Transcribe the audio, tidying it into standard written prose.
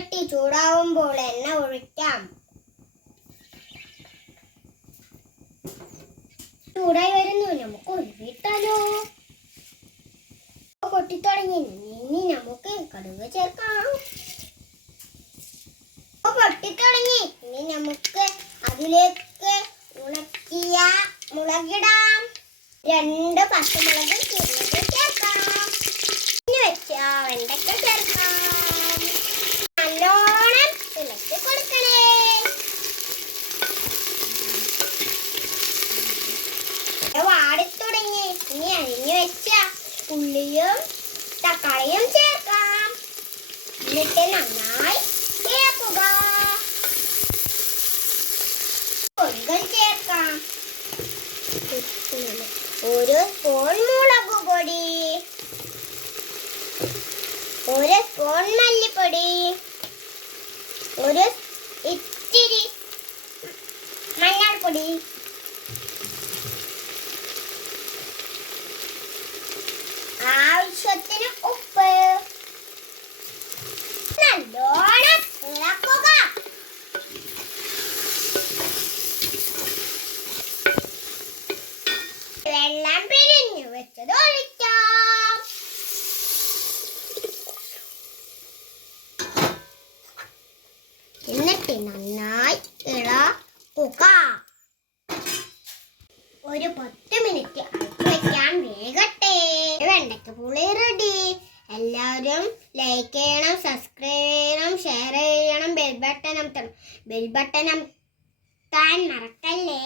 ചട്ടി ചൂടാവുമ്പോൾ എണ്ണ ഒഴിക്കാം. ചൂടായി വരുന്നു, നമുക്ക് ഒഴിവിട്ടാലോ. പൊട്ടിത്തുടങ്ങി. ഇനി നമുക്ക് കടുക് ചേർക്കാം. പൊട്ടിത്തുടങ്ങി. ഇനി നമുക്ക് അതിലേക്ക് ഉണക്കിയ മുളകിടാം. 2 പച്ചമുളക് ചീരുന്നത് ചേർക്കാം. ഇനി വെച്ച വെണ്ടയ്ക്ക ചേർക്കാം. നല്ലോണം ഇളക്കി കൊടുക്കണേ. വാടിത്തുടങ്ങി. ഇനി അരിഞ്ഞു വെച്ച ഉള്ളിയും തക്കാളിയും ചേർക്കാം. എന്നിട്ട് നന്നായി ചേർക്കുക. പൊടികൾ ചേർക്കാം. 1 സ്പൂൺ മുളക് പൊടി, 1 സ്പൂൺ മല്ലിപ്പൊടി, 1 ഇത്തിരി മഞ്ഞൾപ്പൊടി, ആവശ്യത്തിന് ഉപ്പ്. നല്ലോണം ഇളക്കുക. വെള്ളം പിഴിഞ്ഞു വെച്ചത് ഒഴിക്കാം. എന്നിട്ട് നന്നായി ഇളക്കുക. ഒരു 10 മിനിറ്റ് അടുപ്പ് വയ്ക്കാൻ വേഗട്ടെ. വെണ്ടയ്ക്ക പുളി റെഡി. എല്ലാവരും ലൈക്ക് ചെയ്യണം, സബ്സ്ക്രൈബ് ചെയ്യണം, ഷെയർ ചെയ്യണം, ബെൽ ബട്ടൺ അമർത്തണം. ബെൽ ബട്ടൺ അമർത്താൻ മറക്കല്ലേ.